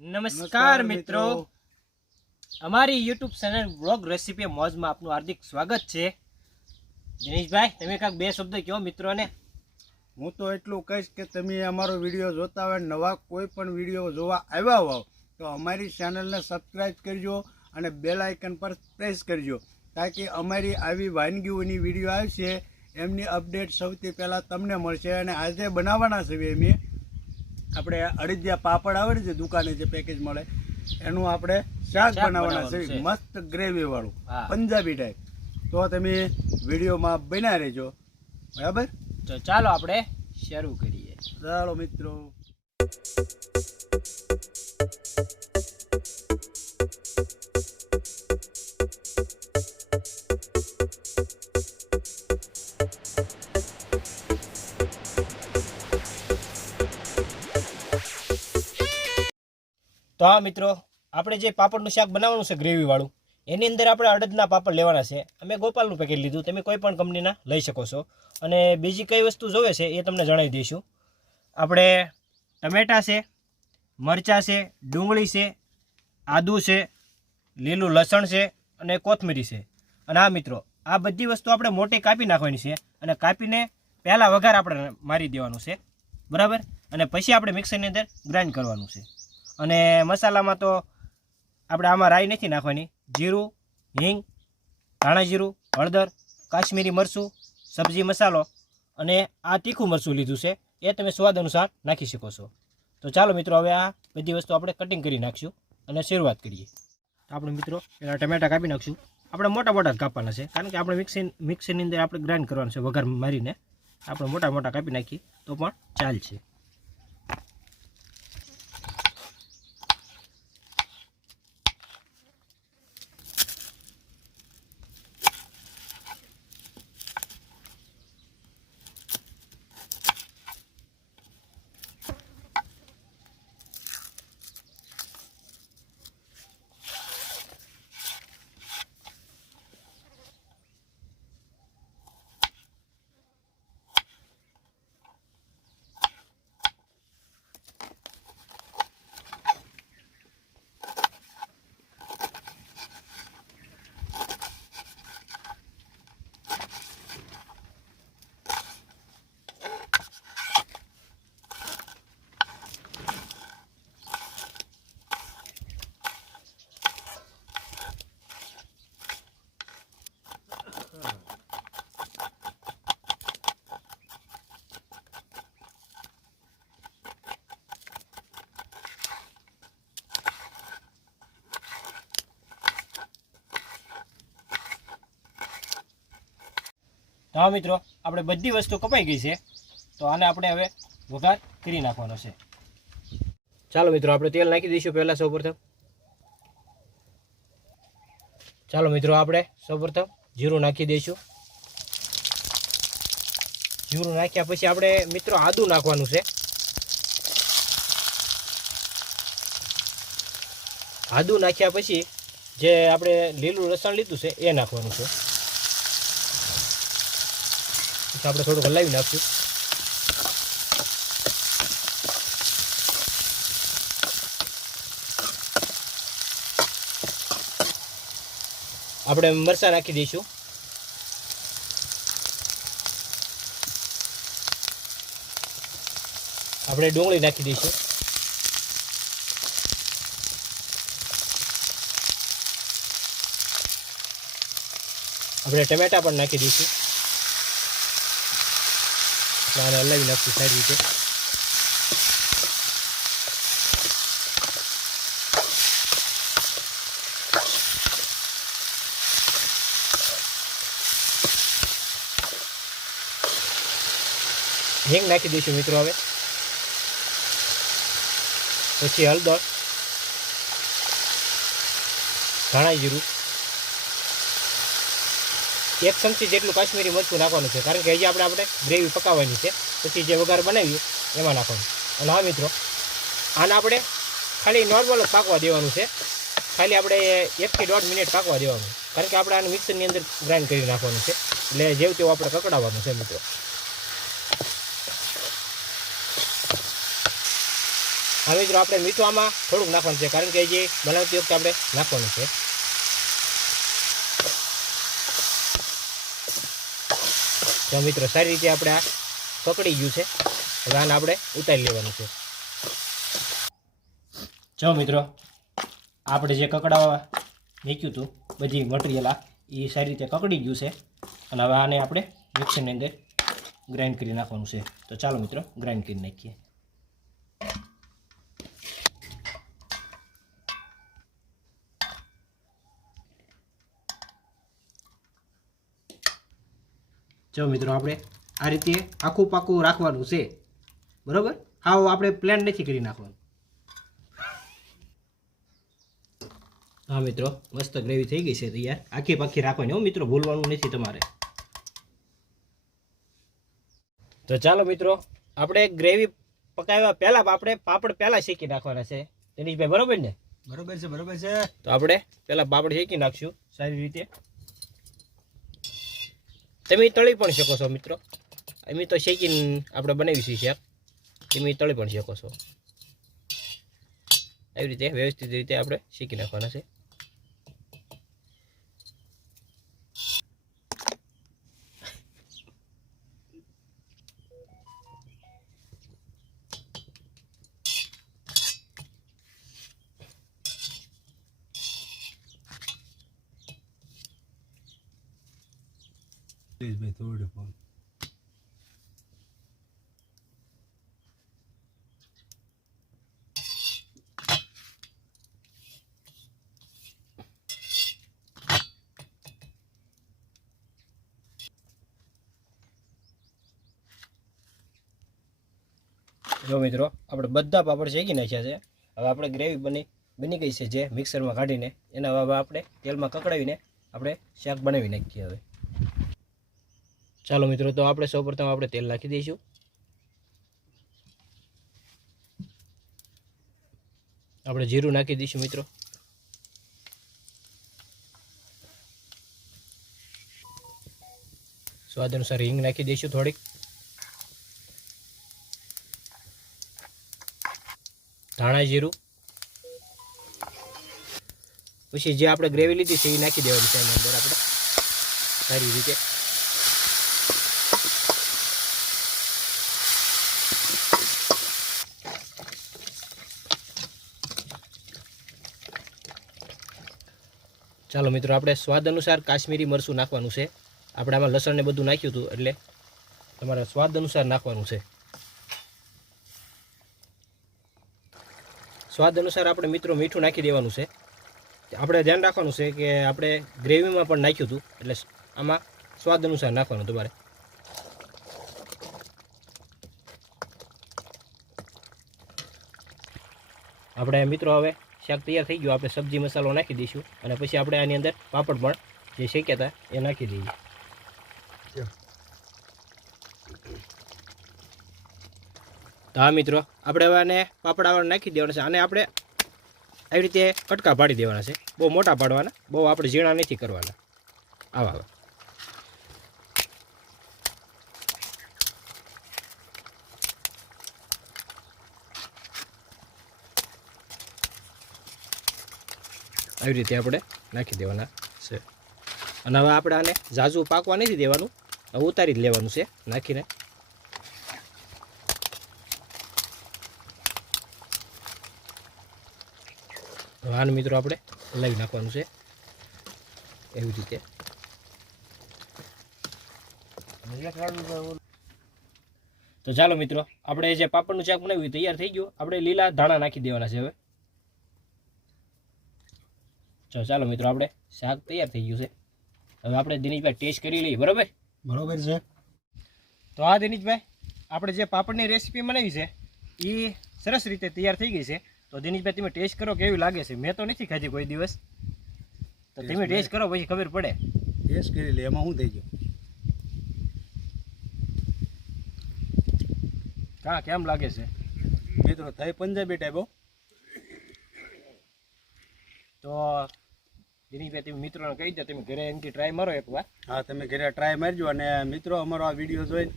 નમસ્કાર મિત્રો, અમારી યુટ્યુબ ચેનલ વ્લોગ રેસીપી મોજમાં આપનું હાર્દિક સ્વાગત છે. દિનેશભાઈ, તમે કાંઈક બે શબ્દ કહો મિત્રોને. હું તો એટલું કહીશ કે તમે અમારો વિડીયો જોતા હોય, નવા કોઈ પણ વિડીયો જોવા આવ્યા હોવ તો અમારી ચેનલને સબસ્ક્રાઈબ કરજો અને બેલ આઇકન પર પ્રેસ કરજો, તાકી અમારી આવી વાનગીઓની વિડીયો આવશે એમની અપડેટ સૌથી પહેલાં તમને મળશે. અને આજે બનાવવાના છે અમે આપણે અડદિયા પાપડ આવે ને જે દુકાને જે પેકેજ મળે એનું આપણે શાક બનાવવાના છે, મસ્ત ગ્રેવી વાળું પંજાબી ટાઈપ. તો તમે વિડીયોમાં બન્યા રહેજો, બરાબર? તો ચાલો આપણે શરૂ કરીએ. ચાલો મિત્રો. તો હા મિત્રો, આપણે જે પાપડનું શાક બનાવવાનું છે ગ્રેવીવાળું, એની અંદર આપણે અડદના પાપડ લેવાના છે. અમે ગોપાલનું પેકેટ લીધું, તમે કોઈ પણ કંપનીના લઈ શકો છો. અને બીજી કઈ વસ્તુ જોવે છે એ તમને જણાવી દઈશું. આપણે ટમેટાં છે, મરચાં છે, ડુંગળી છે, આદું છે, લીલું લસણ છે અને કોથમીરી છે. અને હા મિત્રો, આ બધી વસ્તુ આપણે મોટી કાપી નાખવાની છે અને કાપીને પહેલાં વઘાર આપણે મારી દેવાનું છે, બરાબર? અને પછી આપણે મિક્સરની અંદર ગ્રાઇન્ડ કરવાનું છે. અને મસાલામાં તો આપણે આમાં રાઈ નથી નાખવાની. જીરું, હિંગ, ધાણા જીરું, હળદર, કાશ્મીરી મરચું, સબ્જી મસાલો અને આ તીખું મરચું લીધું છે, એ તમે સ્વાદ અનુસાર નાખી શકો છો. તો ચાલો મિત્રો, હવે આ બધી વસ્તુ આપણે કટિંગ કરી નાખીશું અને શરૂઆત કરીએ. તો આપણે મિત્રો પહેલાં ટમેટા કાપી નાખીશું. આપણે મોટા મોટા જ કાપવાના છે, કારણ કે આપણે મિક્સરની અંદર આપણે ગ્રાઇન્ડ કરવાનું છે. વઘાર મારીને આપણે મોટા મોટા કાપી નાખીએ તો પણ ચાલશે. તો હા મિત્રો, આપણે બધી વસ્તુ કપાઈ ગઈ છે. તો આને આપણે હવે વઘાર કરી નાખવાનો છે. ચાલો મિત્રો, આપણે તેલ નાખી દઈશું પહેલાં સૌપ્રથમ. ચાલો મિત્રો, આપણે સૌપ્રથમ જીરું નાખી દઈશું. જીરું નાખ્યા પછી આપણે મિત્રો આદું નાખવાનું છે. આદું નાખ્યા પછી જે આપણે લીલું લસણ લીધું છે એ નાખવાનું છે. આપણે થોડુંક હલાવી નાખશું. આપણે મરચાં નાખી દઈશું. આપણે ડુંગળી નાખી દઈશું. આપણે ટમેટા પણ નાખી દઈશું. આને હલાવી નાખશું સારી રીતે. હિંગ નાખી દઈશું મિત્રો હવે. પછી હળદર, ધાણા જીરું, 1 ચમચી જેટલું કાશ્મીરી મરચું નાખવાનું છે, કારણ કે હજી આપણે ગ્રેવી પકાવવાની છે. પછી જે વઘાર બનાવીએ એમાં નાખવાનું. અને હા મિત્રો, આને આપણે ખાલી નોર્મલ જ પાકવા દેવાનું છે. ખાલી આપણે 1 થી 1.5 મિનિટ પાકવા દેવાનું, કારણ કે આપણે આને મિક્સરની અંદર ગ્રાઇન્ડ કરી નાખવાનું છે. એટલે જેવું તેવું આપણે કકડાવવાનું છે મિત્રો. હવે મિત્રો આપણે મીઠું આમાં થોડુંક નાખવાનું છે, કારણ કે જે બનાવતી વખતે આપણે નાખવાનું છે. તો મિત્રો સારી રીતે આપણે આ પકડી ગયું છે. હવે આને આપણે ઉતારી લેવાનું છે. જો મિત્રો આપણે જે કકડાવા મૂક્યું હતું બધી મટીરિયલ એ સારી રીતે કકડી ગયું છે. અને હવે આને આપણે મિક્સરની અંદર ગ્રાઇન્ડ કરી નાખવાનું છે. તો ચાલો મિત્રો ગ્રાઇન્ડ કરી નાખીએ. જો મિત્રો આપણે આ રીતે આખું પાકું રાખવાનું છે, બરોબર. હાવ આપણે પ્લાન નથી કરી નાખવાનું. હા મિત્રો મસ્ત ગ્રેવી થઈ ગઈ છે તૈયાર. આખી પાખી રાખવાની હો મિત્રો, ભૂલવાનું નથી તમારે. તો ચાલો મિત્રો આપણે ગ્રેવી પકાવ્યા પહેલાં આપણે પાપડ પહેલાં શેકી નાખવાના છે દિનેશભાઈ, બરોબર ને? બરોબર છે, બરોબર છે. તો આપણે પહેલાં પાપડ શેકી નાખશું સારી રીતે. તમે તળી પણ શકો છો મિત્રો, અમે તો શેકીને આપણે બનાવીશું શાક. તમે તળી પણ શકો છો. આવી રીતે વ્યવસ્થિત રીતે આપણે શેકી નાખવાના છે. પ્લીઝ ભાઈ થોડું ફોન. જો મિત્રો આપણે બધા પાપડ શેકી નાખ્યા છે. હવે આપણે ગ્રેવી બની ગઈ છે જે મિક્સરમાં કાઢીને એના હવે આપણે તેલમાં કકડાવીને આપણે શાક બનાવી નાખીએ. હવે ચાલો મિત્રો, તો આપણે સૌપ્રથમ આપણે તેલ નાખી દઈશું. આપણે જીરું નાખી દઈશું મિત્રો. સ્વાદ અનુસાર હિંગ નાખી દઈશું થોડીક. ધાણા જીરું. પછી જે આપણે ગ્રેવી લીધી છે એ નાખી દેવાની છે એની અંદર આપણે સારી રીતે. ચાલો મિત્રો આપણે સ્વાદ અનુસાર કાશ્મીરી મરચું નાખવાનું છે. આપણે આમાં લસણ ને બધું નાખ્યું હતું એટલે તમારે સ્વાદ અનુસાર નાખવાનું છે. સ્વાદ અનુસાર આપણે મિત્રો મીઠું નાખી દેવાનું છે. આપણે ધ્યાન રાખવાનું છે કે આપણે ગ્રેવીમાં પણ નાખ્યું હતું એટલે આમાં સ્વાદ અનુસાર નાખવાનું તમારે. આપણે મિત્રો હવે શાક તૈયાર થઈ ગયું. આપણે સબ્જી મસાલો નાખી દઈશું અને પછી આપણે આની અંદર પાપડ પણ જે શેક્યા હતા એ નાખી દઈએ. તો હા મિત્રો આપણે હવે આને પાપડાવાળા નાખી દેવાના છે. અને આપણે આવી રીતે કટકા પાડી દેવાના છે. બહુ મોટા પાડવાના, બહુ આપણે ઝીણા નથી કરવાના. આવા આવી રીતે આપણે નાખી દેવાના છે. અને હવે આપણે આને ઝાઝું પાકવા નથી દેવાનું, હવે ઉતારી જ લેવાનું છે નાખીને. આને મિત્રો આપણે હલાવી નાખવાનું છે એવી રીતે. તો ચાલો મિત્રો આપણે જે પાપડનું શાક બનાવ્યું તૈયાર થઈ ગયું. આપણે લીલા ધાણા નાખી દેવાના છે હવે. ચાલો મિત્રો આપણે શાક તૈયાર થઈ ગયું છે. હવે આપણે દિનેશભાઈ ટેસ્ટ કરી લઈએ, બરાબર? બરોબર છે. તો હા દિનેશભાઈ, આપણે જે પાપડની રેસીપી બનાવી છે એ સરસ રીતે તૈયાર થઈ ગઈ છે. તો દિનેશભાઈ તમે ટેસ્ટ કરો કેવી લાગે છે. મેં તો નથી ખાધી કોઈ દિવસ, તો તમે ટેસ્ટ કરો પછી ખબર પડે. ટેસ્ટ કરી લે, એમાં શું થઈ ગયું? હા કેમ લાગે છે મિત્રો? થઈ પંજાબી ટાઈપ. તો દિનેશભાઈ તમે મિત્રોને કહી દો, તમે ઘરે એમથી ટ્રાય મારો એકવાર. હા, તમે ઘરે ટ્રાય મારજો. અને મિત્રો અમારો આ વિડીયો જોઈને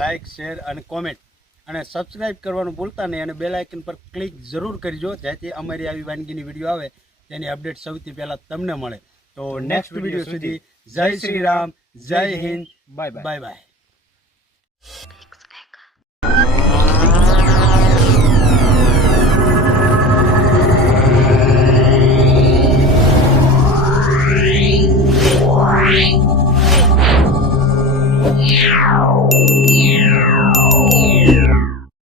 લાઈક, શેર અને કોમેન્ટ અને સબસ્ક્રાઇબ કરવાનું ભૂલતા નહીં અને બેલ આઇકન પર ક્લિક જરૂર કરજો જેથી અમારી આવી વાનગીની વિડીયો આવે તેની અપડેટ સૌથી પહેલાં તમને મળે. તો નેક્સ્ટ વિડીયો સુધી જય શ્રી રામ, જય Hind, bye bye. Bye bye.